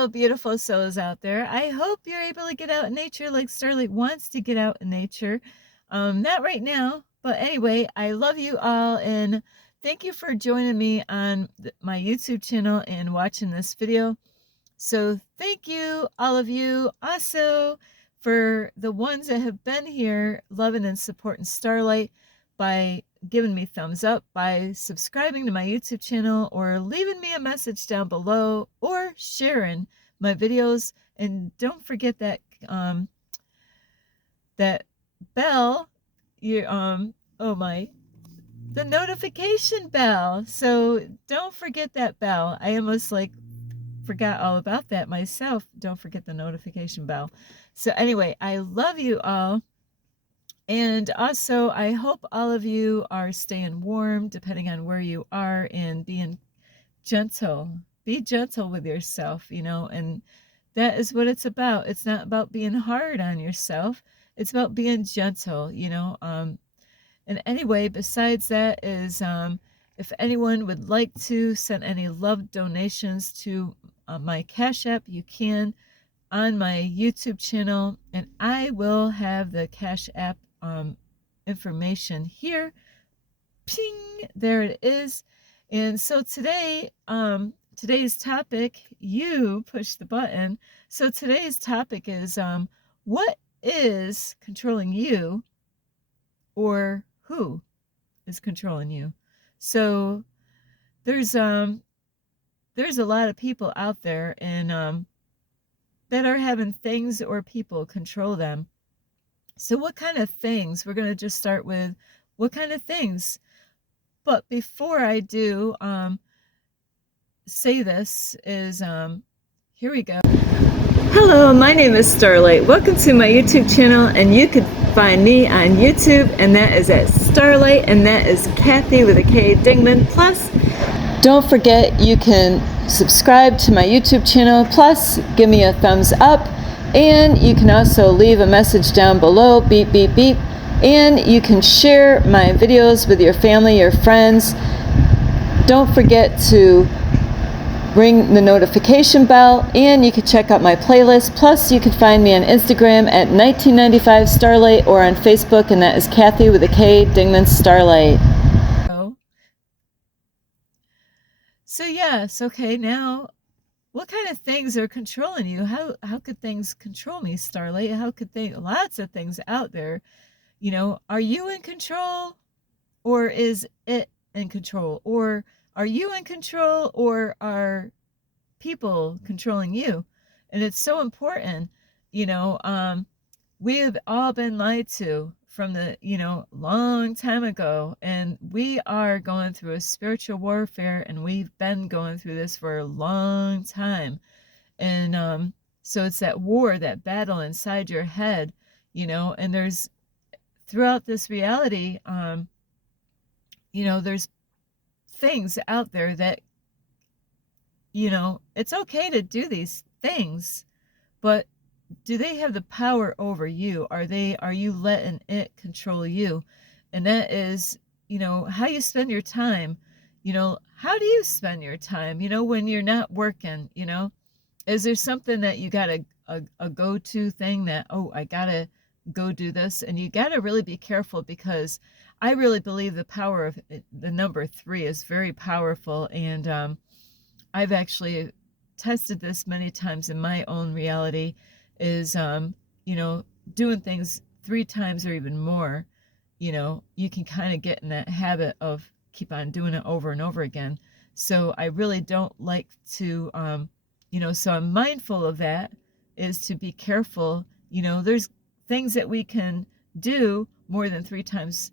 Hello, beautiful souls out there. I hope you're able to get out in nature like Starlight wants to get out in nature. Not right now, but anyway, I love you all and thank you for joining me on my YouTube channel and watching this video. So thank you, all of you, also for the ones that have been here loving and supporting Starlight by giving me thumbs up, by subscribing to my YouTube channel, or leaving me a message down below, or sharing my videos. And don't forget that that bell, the notification bell. So don't forget that bell. I almost forgot all about that myself. Don't forget the notification bell. So anyway, I love you all. And also, I hope all of you are staying warm, depending on where you are, and being gentle. Be gentle with yourself, and that is what it's about. It's not about being hard on yourself. It's about being gentle. And anyway, besides that is, if anyone would like to send any love donations to my Cash App, you can on my YouTube channel, and I will have the Cash App information here. Ping, there it is. And so today, today's topic, you push the button. So today's topic is what is controlling you, or who is controlling you? So there's a lot of people out there and that are having things or people control them. So what kind of things? We're going to just start with what kind of things. But before I do say this is, here we go. Hello, my name is Starlight. Welcome to my YouTube channel, and you can find me on YouTube, and that is at Starlight, and that is Kathy with a K Dingman. Plus, don't forget you can subscribe to my YouTube channel, plus give me a thumbs up, and you can also leave a message down below, beep, beep, beep, and you can share my videos with your family, your friends. Don't forget to ring the notification bell, and you can check out my playlist. Plus, you can find me on Instagram at 1995 Starlight, or on Facebook, and that is Kathy with a K Dingman Starlight. So yes, okay, now what kind of things are controlling you? How could things control me, Starlight? How could lots of things out there, are you in control, or is it in control? Or are you in control, or are people controlling you? And it's so important, we have all been lied to from the, long time ago, and we are going through a spiritual warfare, and we've been going through this for a long time. And so it's that war, that battle inside your head, and there's, throughout this reality, there's things out there that, it's okay to do these things, but do they have the power over you? Are you letting it control you? And that is, how you spend your time. How do you spend your time, when you're not working? Is there something that you got a go-to thing that, oh, I gotta go do this? And you gotta really be careful, because I really believe the power of the number 3 is very powerful. And I've actually tested this many times in my own reality, is, doing things 3 times or even more, you can kind of get in that habit of keep on doing it over and over again. So I really don't like to, so I'm mindful of that, is to be careful. There's things that we can do more than 3 times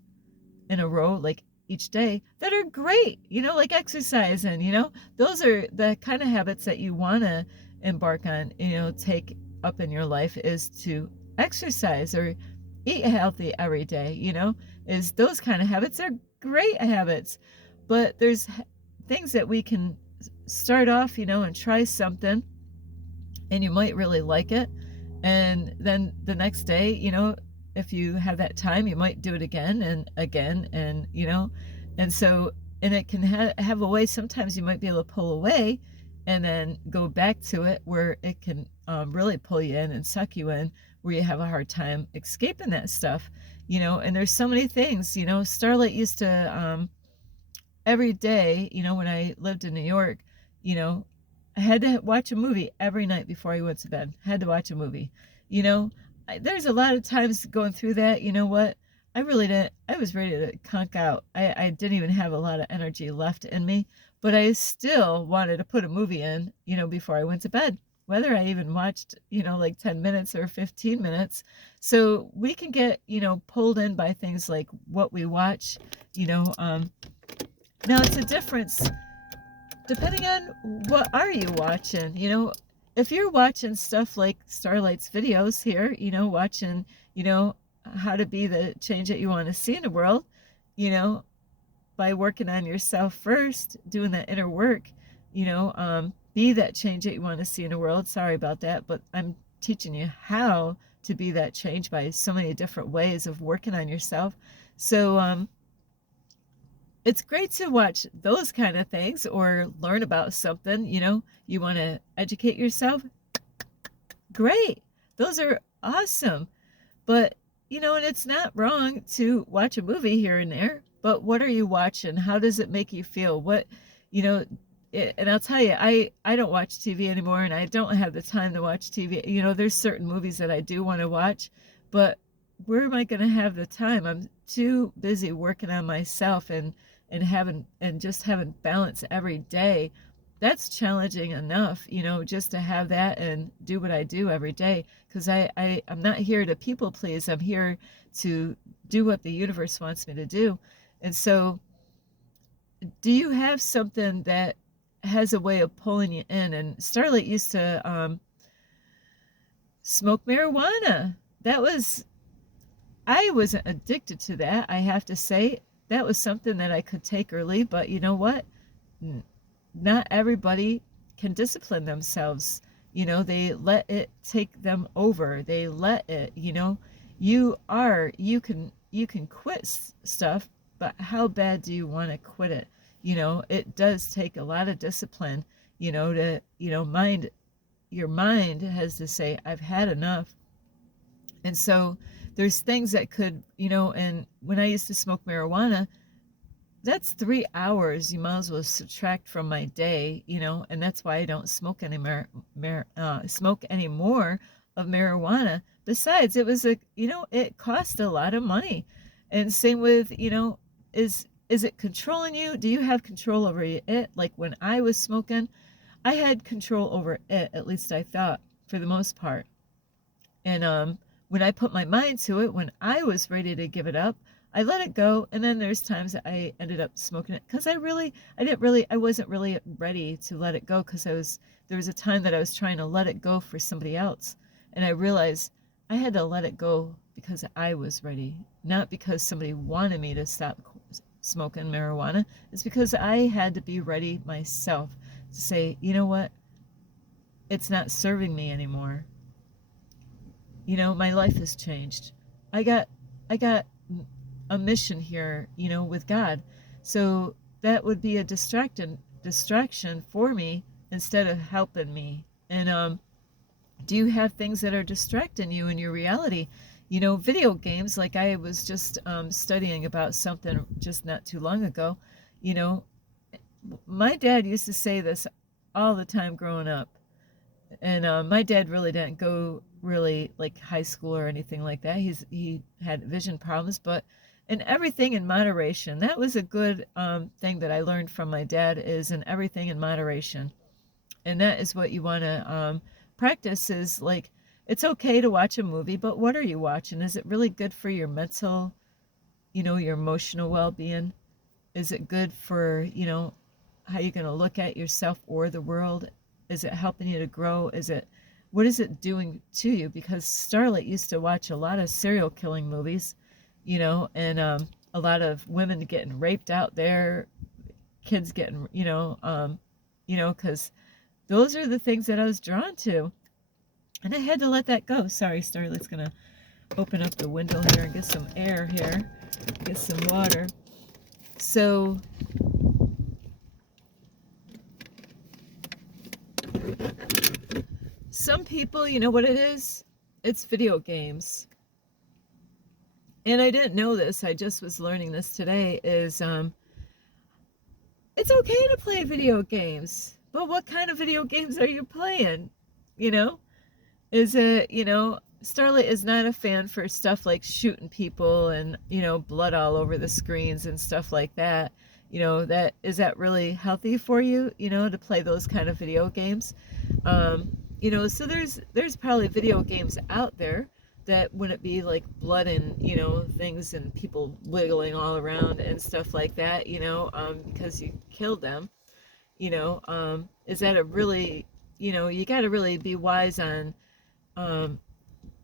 in a row, like each day, that are great, like exercise. And, those are the kind of habits that you want to embark on, take up in your life, is to exercise or eat healthy every day, is those kind of habits are great habits. But there's things that we can start off, and try something, and you might really like it. And then the next day, if you have that time, you might do it again and again, and so, and it can have a way, sometimes you might be able to pull away, and then go back to it where it can really pull you in and suck you in, where you have a hard time escaping that stuff, and there's so many things. Starlight used to every day, when I lived in New York, you know, I had to watch a movie every night before I went to bed. Had to watch a movie. You know, there's a lot of times going through that, you know what? I really didn't, I was ready to conk out. I didn't even have a lot of energy left in me, but I still wanted to put a movie in, before I went to bed. Whether I even watched, like 10 minutes or 15 minutes. So we can get, pulled in by things like what we watch, you know, um, now it's a difference depending on what are you watching. If you're watching stuff like Starlight's videos here, watching, you know, how to be the change that you want to see in the world, you know, by working on yourself first, doing that inner work, be that change that you want to see in the world. Sorry about that, but I'm teaching you how to be that change by so many different ways of working on yourself. So, it's great to watch those kind of things or learn about something, you want to educate yourself. Great. Those are awesome. But, and it's not wrong to watch a movie here and there, but what are you watching? How does it make you feel? You know, and I'll tell you, I don't watch TV anymore, and I don't have the time to watch TV. There's certain movies that I do want to watch, but where am I going to have the time? I'm too busy working on myself and just having balance every day. That's challenging enough, just to have that and do what I do every day. Because I'm not here to people please. I'm here to do what the universe wants me to do. And so, do you have something that has a way of pulling you in? And Starlight used to smoke marijuana. I wasn't addicted to that, I have to say. That was something that I could take or leave, but you know what? Not everybody can discipline themselves. They let it take them over. They let it, you can quit stuff, but how bad do you want to quit it? It does take a lot of discipline, to, your mind has to say, I've had enough. And so there's things that could, and when I used to smoke marijuana, that's 3 hours you might as well subtract from my day, and that's why I don't smoke smoke any more of marijuana. Besides, it cost a lot of money. And same with, is it controlling you? Do you have control over it? Like when I was smoking, I had control over it, at least I thought, for the most part. And when I put my mind to it, when I was ready to give it up, I let it go. And then there's times that I ended up smoking it because I wasn't really ready to let it go, because there was a time that I was trying to let it go for somebody else. And I realized I had to let it go because I was ready, not because somebody wanted me to stop smoking marijuana. It's because I had to be ready myself to say, you know what? It's not serving me anymore. My life has changed. I got a mission here, with God. So that would be a distraction for me instead of helping me. And do you have things that are distracting you in your reality? Video games, like I was just studying about something just not too long ago. My dad used to say this all the time growing up. And my dad really didn't go really like high school or anything like that. He had vision problems, but in everything in moderation. That was a good thing that I learned from my dad, is in everything in moderation. And that is what you want to practice, is like, it's okay to watch a movie, but what are you watching? Is it really good for your mental, your emotional well-being? Is it good for, how you're going to look at yourself or the world? Is it helping you to grow? What is it doing to you? Because Starlight used to watch a lot of serial killing movies, and a lot of women getting raped out there, kids getting, because those are the things that I was drawn to. And I had to let that go. Sorry, Starlight's going to open up the window here and get some air here, get some water. So Some people, you know what it is? It's video games. And I didn't know this, I just was learning this today, is it's okay to play video games. But what kind of video games are you playing? You know? Is it, Starlight is not a fan for stuff like shooting people and, blood all over the screens and stuff like that. That really healthy for you, to play those kind of video games? So there's probably video games out there that wouldn't be like blood and, things and people wiggling all around and stuff like that, because you killed them. Is that a really, you got to really be wise on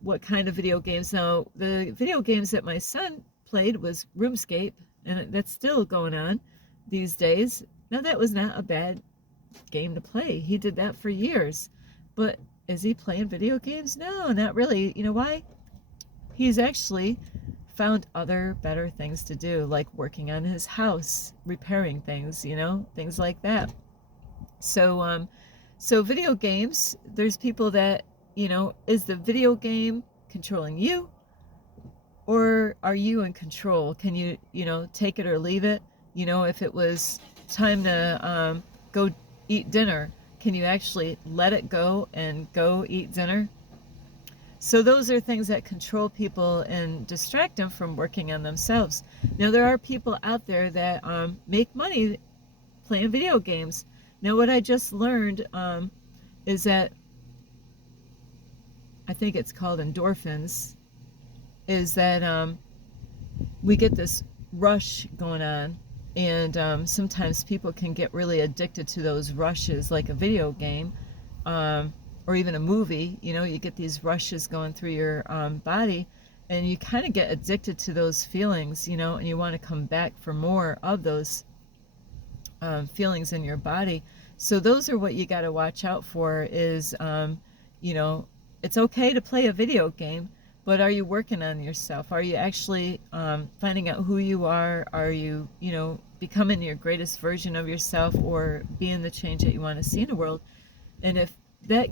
what kind of video games. Now, the video games that my son played was RuneScape, and that's still going on these days. Now, that was not a bad game to play. He did that for years. But is he playing video games? No, not really. You know why? He's actually found other better things to do, like working on his house, repairing things, things like that. So video games, there's people that, is the video game controlling you, or are you in control? Can you, take it or leave it? If it was time to go eat dinner, can you actually let it go and go eat dinner? So those are things that control people and distract them from working on themselves. Now, there are people out there that make money playing video games. Now, what I just learned is that, I think it's called endorphins, is that we get this rush going on, and sometimes people can get really addicted to those rushes, like a video game, or even a movie. You get these rushes going through your body, and you kind of get addicted to those feelings, and you want to come back for more of those feelings in your body. So those are what you got to watch out for is, it's okay to play a video game, but are you working on yourself? Are you actually finding out who you are? Are you, becoming your greatest version of yourself, or being the change that you want to see in the world? And if that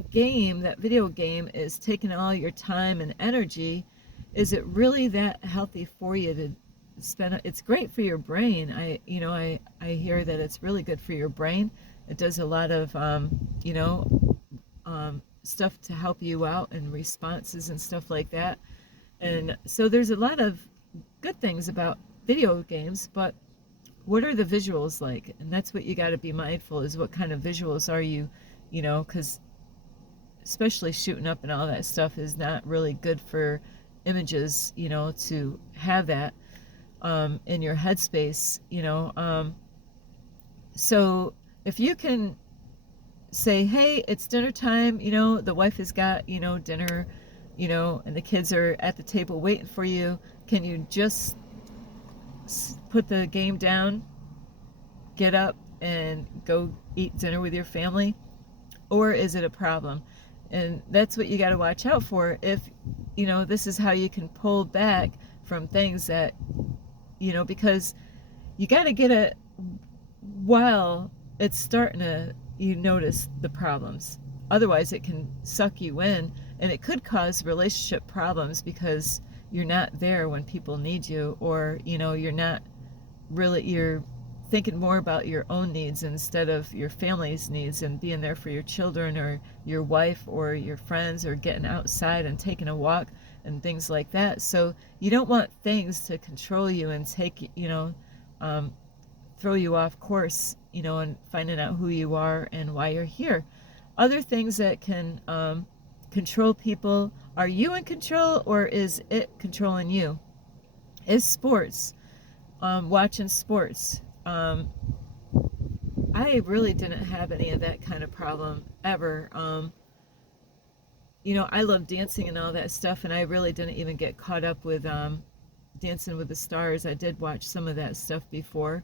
video game is taking all your time and energy, is it really that healthy for you to spend? It's great for your brain. I hear that it's really good for your brain. It does a lot of, stuff to help you out and responses and stuff like that. And so there's a lot of good things about video games, but what are the visuals like? And that's what you got to be mindful, is what kind of visuals are you, because especially shooting up and all that stuff is not really good for images, to have that in your headspace, so if you can say, hey, it's dinner time, the wife has got, dinner, and the kids are at the table waiting for you, can you just put the game down, get up, and go eat dinner with your family? Or is it a problem? And that's what you got to watch out for. If, this is how you can pull back from things that, because you got to get it while it's starting to, you notice the problems. Otherwise, it can suck you in, and it could cause relationship problems because you're not there when people need you, or, you're not really, you're thinking more about your own needs instead of your family's needs, and being there for your children or your wife or your friends, or getting outside and taking a walk and things like that. So you don't want things to control you and take, throw you off course, and finding out who you are and why you're here. Other things that can control people, are you in control, or is it controlling you? Is sports, watching sports. I really didn't have any of that kind of problem ever. I love dancing and all that stuff, and I really didn't even get caught up with Dancing with the Stars. I did watch some of that stuff before,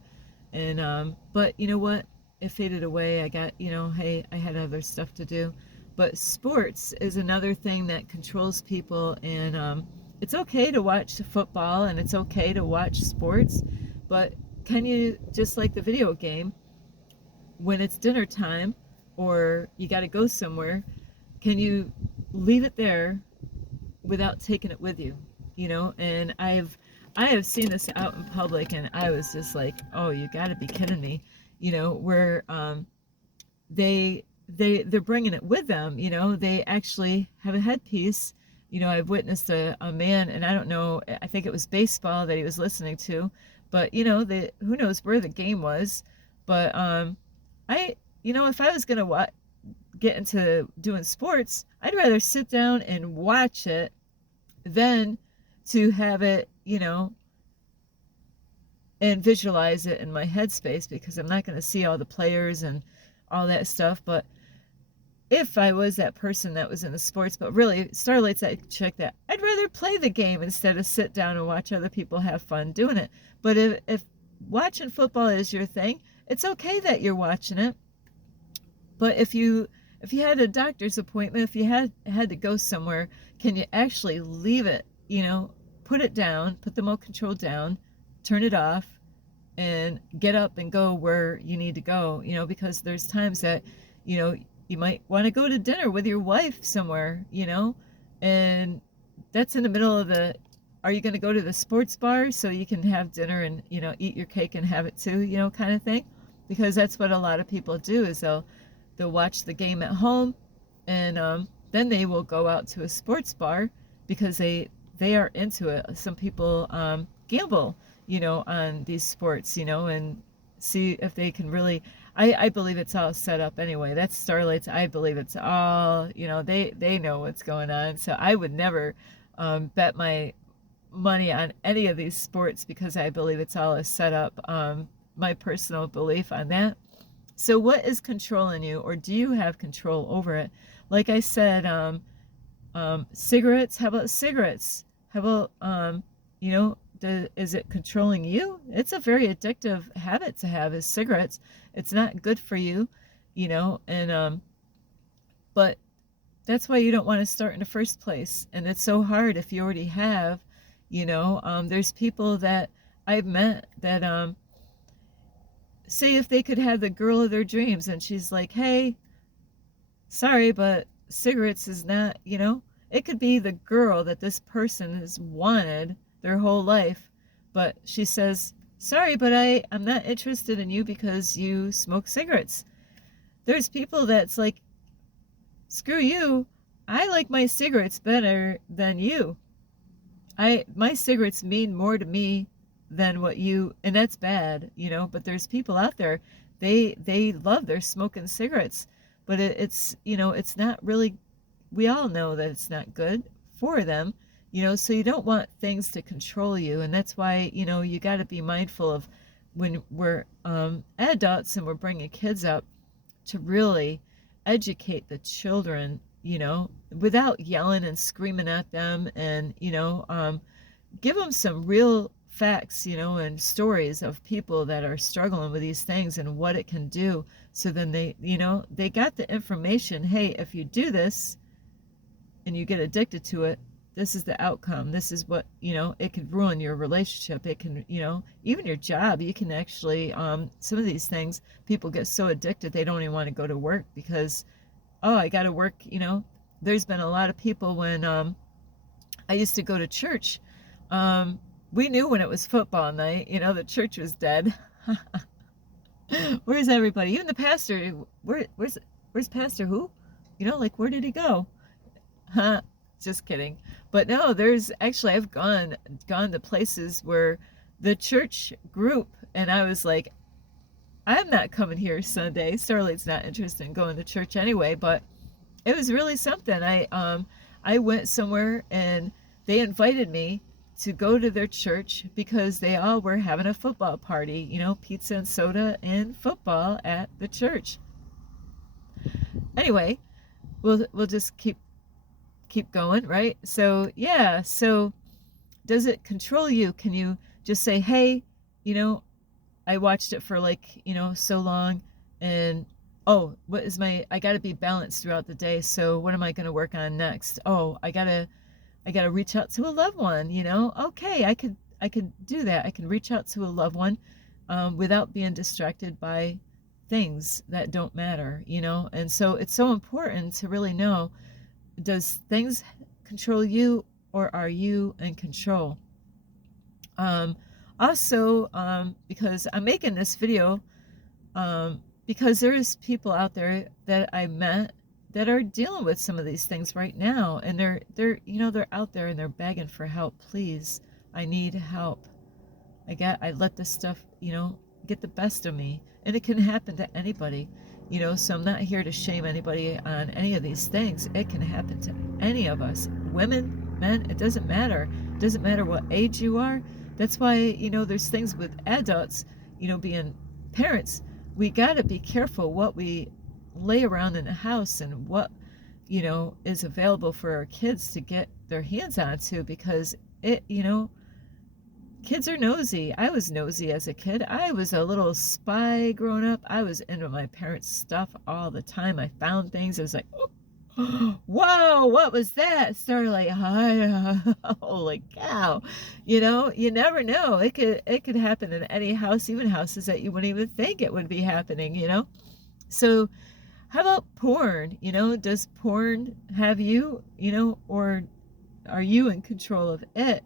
and but you know what, it faded away. I got, hey, I had other stuff to do. But sports is another thing that controls people, and it's okay to watch football, and it's okay to watch sports, but can you, just like the video game, when it's dinner time, or you got to go somewhere, can you leave it there without taking it with you? And I have seen this out in public, and I was just like, oh, you got to be kidding me. Where they're bringing it with them. They actually have a headpiece. I've witnessed a man, and I don't know, I think it was baseball that he was listening to, but who knows where the game was. But I if I was gonna get into doing sports, I'd rather sit down and watch it than to have it, and visualize it in my headspace, because I'm not going to see all the players and all that stuff. But if I was that person that was in the sports, but really, Starlight's that chick that I'd rather play the game instead of sit down and watch other people have fun doing it. But if watching football is your thing, it's okay that you're watching it. But if you had a doctor's appointment, if you had to go somewhere, can you actually leave it, put it down, put the remote control down, turn it off, and get up and go where you need to go, because there's times that, you might want to go to dinner with your wife somewhere, and that's in the middle of are you going to go to the sports bar so you can have dinner and, eat your cake and have it too, kind of thing? Because that's what a lot of people do, is they'll watch the game at home, and then they will go out to a sports bar because they are into it. Some people gamble, on these sports, and see if they can really. I believe it's all set up anyway. That's Starlight's. I believe it's all, they know what's going on. So I would never bet my money on any of these sports, because I believe it's all a setup. My personal belief on that. So what is controlling you, or do you have control over it? Like I said, cigarettes. How about cigarettes? How about, is it controlling you? It's a very addictive habit to have, is cigarettes. It's not good for you, and but that's why you don't want to start in the first place. And it's so hard if you already have, there's people that I've met that say if they could have the girl of their dreams, and she's like, hey, sorry, but cigarettes is not, it could be the girl that this person has wanted their whole life, but she says, sorry, but I'm not interested in you because you smoke cigarettes. There's people that's like, screw you, I like my cigarettes better than you. My cigarettes mean more to me than what you, and that's bad, but there's people out there, they love their smoking cigarettes, but it's it's not really, we all know that it's not good for them, so you don't want things to control you. And that's why, you got to be mindful of, when we're adults and we're bringing kids up, to really educate the children, without yelling and screaming at them, and give them some real facts, and stories of people that are struggling with these things and what it can do. So then they got the information. Hey, if you do this and you get addicted to it, this is the outcome. This is what, it could ruin your relationship. It can, even your job. You can actually, some of these things, people get so addicted they don't even want to go to work because, oh, I got to work. There's been a lot of people when I used to go to church. We knew when it was football night, the church was dead. Where's everybody? Even the pastor. Where's Pastor who? Like, where did he go? Huh? Just kidding. But no, there's actually, I've gone to places where the church group, and I was like, I'm not coming here Sunday. Starlight's not interested in going to church anyway, but it was really something. I went somewhere and they invited me to go to their church because they all were having a football party, pizza and soda and football at the church. Anyway, we'll just keep going, right? So yeah, so does it control you? Can you just say, hey, I watched it for so long, and oh, I got to be balanced throughout the day, so what am I going to work on next? Oh, I got to reach out to a loved one, okay, I could do that. I can reach out to a loved one without being distracted by things that don't matter, you know? And so it's so important to really know, does things control you or are you in control? Um, Also, because I'm making this video, because there is people out there that I met that are dealing with some of these things right now, and they're out there and they're begging for help. Please, I need help. I let this stuff, get the best of me. And it can happen to anybody, so I'm not here to shame anybody on any of these things. It can happen to any of us, women, men, it doesn't matter. It doesn't matter what age you are. That's why, there's things with adults, being parents. We got to be careful what we lay around in the house and what, is available for our kids to get their hands onto, because kids are nosy. I was nosy as a kid. I was a little spy growing up. I was into my parents' stuff all the time. I found things. I was like, oh, whoa, what was that? Started like, holy cow. You never know. It could happen in any house, even houses that you wouldn't even think it would be happening. So how about porn? Does porn have you, or are you in control of it?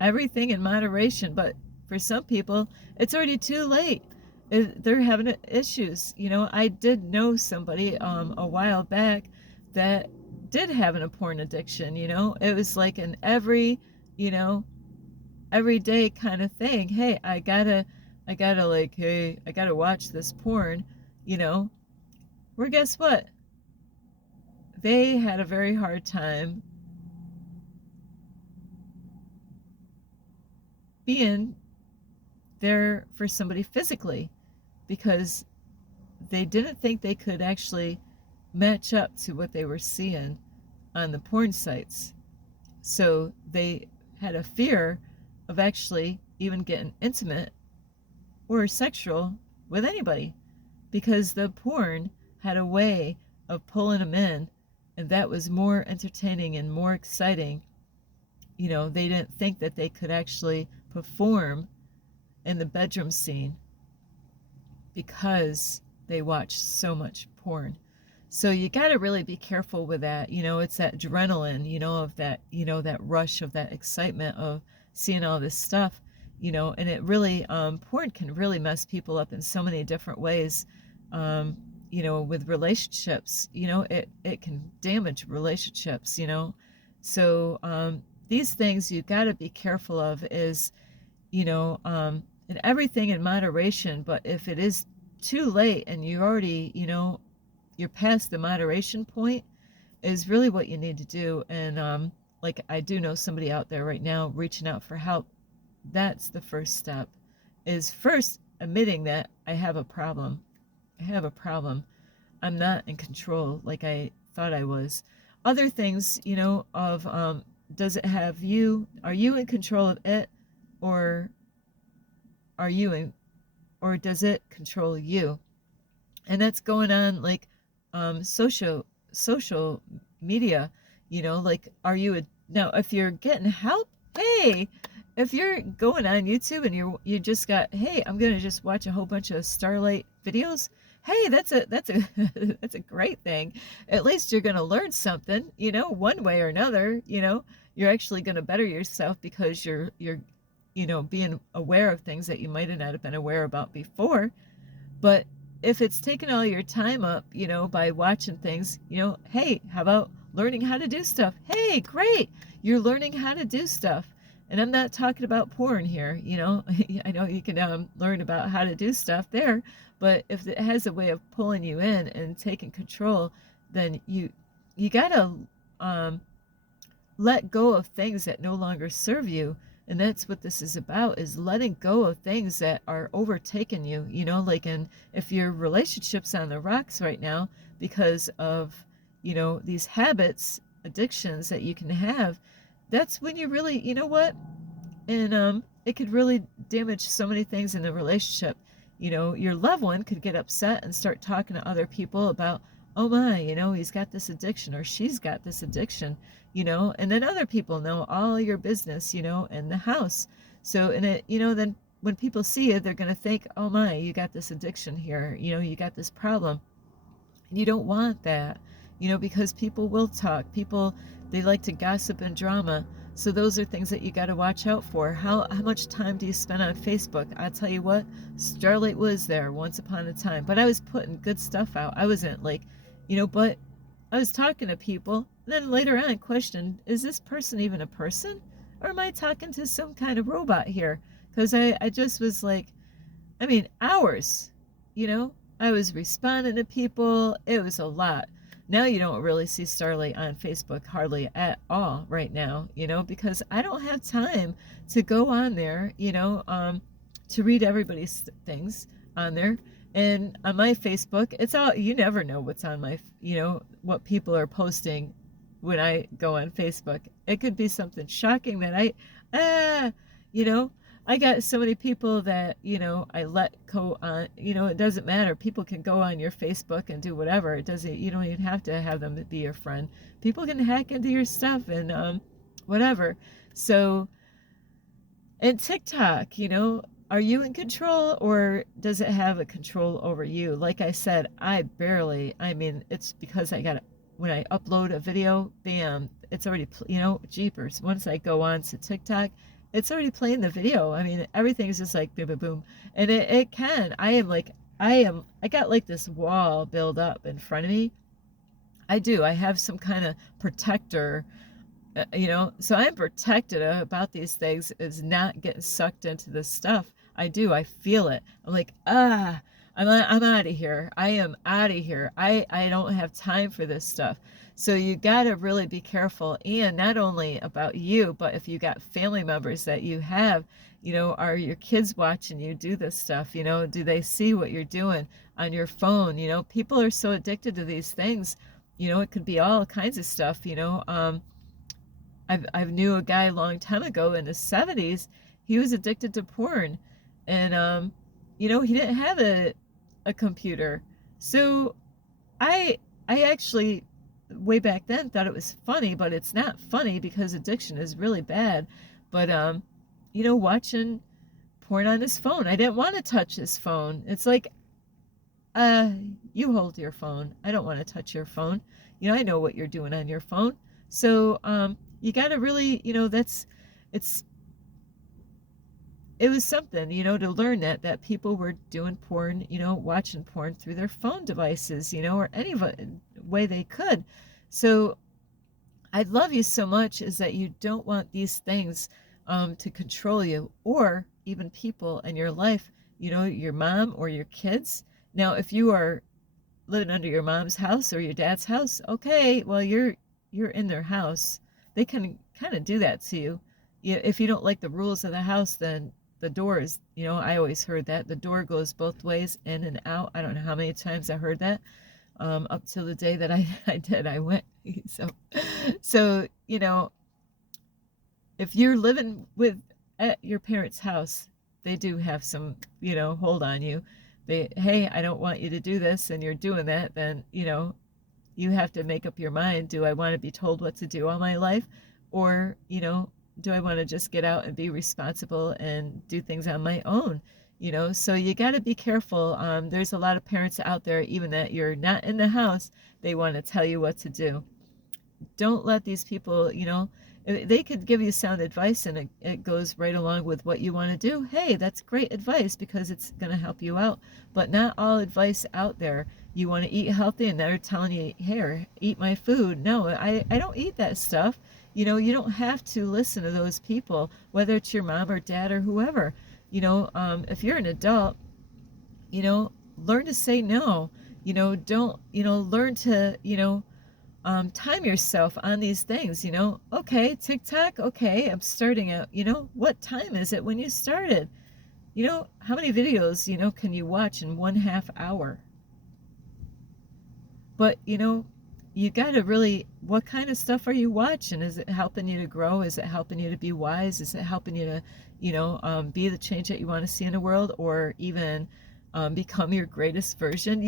Everything in moderation, but for some people it's already too late. They're having issues. I did know somebody a while back that did have a porn addiction. It was like an everyday kind of thing. Hey, I gotta like, hey, I gotta watch this porn. Where guess what, they had a very hard time being there for somebody physically, because they didn't think they could actually match up to what they were seeing on the porn sites. So they had a fear of actually even getting intimate or sexual with anybody, because the porn had a way of pulling them in, and that was more entertaining and more exciting. They didn't think that they could actually perform in the bedroom scene because they watch so much porn. So you got to really be careful with that. It's that adrenaline, of that, that rush of that excitement of seeing all this stuff, and it really, porn can really mess people up in so many different ways. With relationships, it can damage relationships, So, these things you got to be careful of is, and everything in moderation. But if it is too late and you already, you're past the moderation point, is really what you need to do. And like, I do know somebody out there right now reaching out for help. That's the first step, is first admitting that I have a problem. I have a problem. I'm not in control like I thought I was. Other things, of does it have you? Are you in control of it, or are you in, or does it control you? And that's going on like social media. Like, are you now if you're getting help, hey, if you're going on YouTube and you just got, hey, I'm gonna just watch a whole bunch of Starlight videos, hey, that's a that's a great thing. At least you're gonna learn something, one way or another. You're actually gonna better yourself because you're being aware of things that you might have not have been aware about before. But if it's taking all your time up, by watching things, hey, how about learning how to do stuff? Hey, great, you're learning how to do stuff. And I'm not talking about porn here, I know you can learn about how to do stuff there, but if it has a way of pulling you in and taking control, then you gotta let go of things that no longer serve you. And that's what this is about, is letting go of things that are overtaking you, like, and if your relationship's on the rocks right now because of, these habits, addictions that you can have, that's when you really, what? And it could really damage so many things in the relationship. Your loved one could get upset and start talking to other people about, oh my, he's got this addiction or she's got this addiction, and then other people know all your business, in the house. So, and it, then when people see you, they're going to think, oh my, you got this addiction here, you got this problem. And you don't want that, because people will talk. People, they like to gossip and drama. So those are things that you got to watch out for. How much time do you spend on Facebook? I'll tell you what, Starlight was there once upon a time, but I was putting good stuff out. I wasn't like, but I was talking to people, and then later on questioned, is this person even a person? Or am I talking to some kind of robot here? Because I just was like, I mean, hours, I was responding to people. It was a lot. Now you don't really see Starlight on Facebook hardly at all right now, because I don't have time to go on there, to read everybody's things on there. And on my Facebook, it's all, you never know what's on my, what people are posting when I go on Facebook. It could be something shocking that you know, I got so many people that, I let go on, it doesn't matter. People can go on your Facebook and do whatever. It doesn't, you don't even have to have them be your friend. People can hack into your stuff and whatever. So, and TikTok, are you in control or does it have a control over you? Like I said, I mean, it's because when I upload a video, bam, it's already, jeepers. Once I go on to TikTok, it's already playing the video. I mean, everything's just like boom, boom, boom. And it can. I got like this wall build up in front of me. I do. I have some kind of protector, so I'm protected about these things, is not getting sucked into this stuff. I do. I feel it. I'm like, I'm out of here. I am out of here. I don't have time for this stuff. So you got to really be careful. And not only about you, but if you got family members that you have, are your kids watching you do this stuff? Do they see what you're doing on your phone? People are so addicted to these things. It could be all kinds of stuff, I knew a guy a long time ago in the 70s. He was addicted to porn, and he didn't have a computer. So I actually way back then thought it was funny, but it's not funny because addiction is really bad. But watching porn on his phone, I didn't want to touch his phone. It's like, you hold your phone. I don't want to touch your phone. I know what you're doing on your phone. So you got to really, it was something, to learn that people were doing porn, watching porn through their phone devices, or any way they could. So I love you so much is that you don't want these things to control you, or even people in your life, your mom or your kids. Now, if you are living under your mom's house or your dad's house, okay, well, you're in their house. They can kind of do that to you. If you don't like the rules of the house, then the door is, I always heard that the door goes both ways, in and out. I don't know how many times I heard that, up till the day that I went. So, if you're living at your parents' house, they do have some, hold on you. Hey, I don't want you to do this, and you're doing that, then, you have to make up your mind. Do I want to be told what to do all my life? Or, do I want to just get out and be responsible and do things on my own? So you got to be careful. There's a lot of parents out there, even that you're not in the house, they want to tell you what to do. Don't let these people, they could give you sound advice and it goes right along with what you want to do. Hey, that's great advice because it's going to help you out. But not all advice out there. You want to eat healthy and they're telling you, here, eat my food. No, I don't eat that stuff. You don't have to listen to those people, whether it's your mom or dad or whoever. If you're an adult, learn to say no. Don't, learn to, time yourself on these things. Okay, TikTok, okay, I'm starting out. What time is it when you started? How many videos, can you watch in 1/2 hour? But, you got to really, what kind of stuff are you watching? Is it helping you to grow? Is it helping you to be wise? Is it helping you to, be the change that you want to see in the world, or even become your greatest version?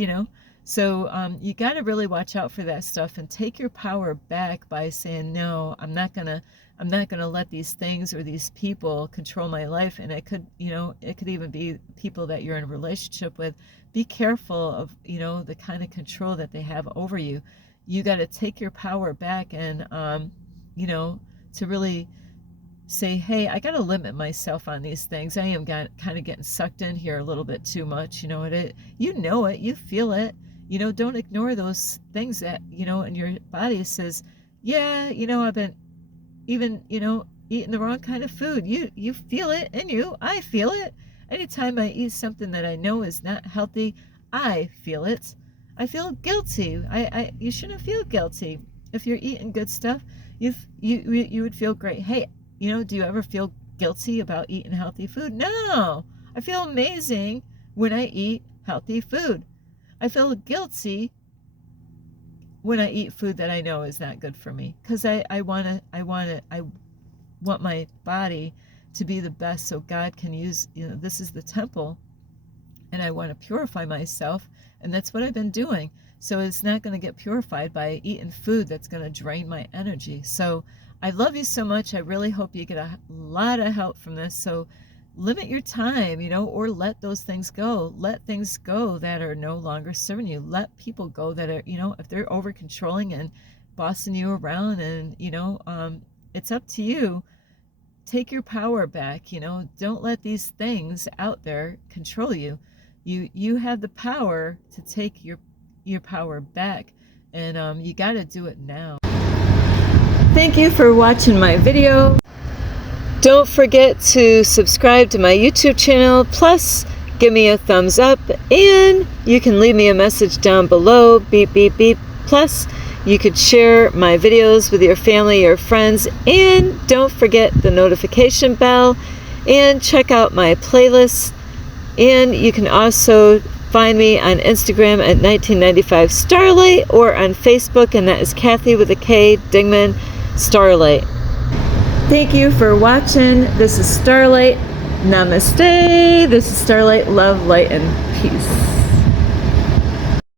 So you got to really watch out for that stuff and take your power back by saying, no, I'm not gonna let these things or these people control my life. And it could, it could even be people that you're in a relationship with. Be careful of, the kind of control that they have over you. You got to take your power back and, to really say, hey, I got to limit myself on these things. I am kind of getting sucked in here a little bit too much. You feel it. Don't ignore those things that, in your body says, yeah, I've been even, eating the wrong kind of food. You feel it in you. I feel it. Anytime I eat something that I know is not healthy, I feel it. I feel guilty. You shouldn't feel guilty. If you're eating good stuff, you would feel great. Hey, do you ever feel guilty about eating healthy food? No. I feel amazing when I eat healthy food. I feel guilty when I eat food that I know is not good for me, because I want my body to be the best, so God can use, this is the temple, and I want to purify myself, and that's what I've been doing. So it's not going to get purified by eating food that's going to drain my energy. So I love you so much. I really hope you get a lot of help from this. So limit your time, or let those things go. Let things go that are no longer serving you. Let people go that are, if they're over controlling and bossing you around, and, it's up to you. Take your power back, don't let these things out there control you. You have the power to take your power back, and you got to do it now. Thank you for watching my video. Don't forget to subscribe to my YouTube channel, plus give me a thumbs up, and you can leave me a message down below, beep, beep, beep. Plus, you could share my videos with your family or friends, and don't forget the notification bell, and check out my playlist. And you can also find me on Instagram at 1995 Starlight, or on Facebook, and that is Kathy with a K Dingman Starlight. Thank you for watching. This is Starlight. Namaste. This is Starlight. Love, light, and peace.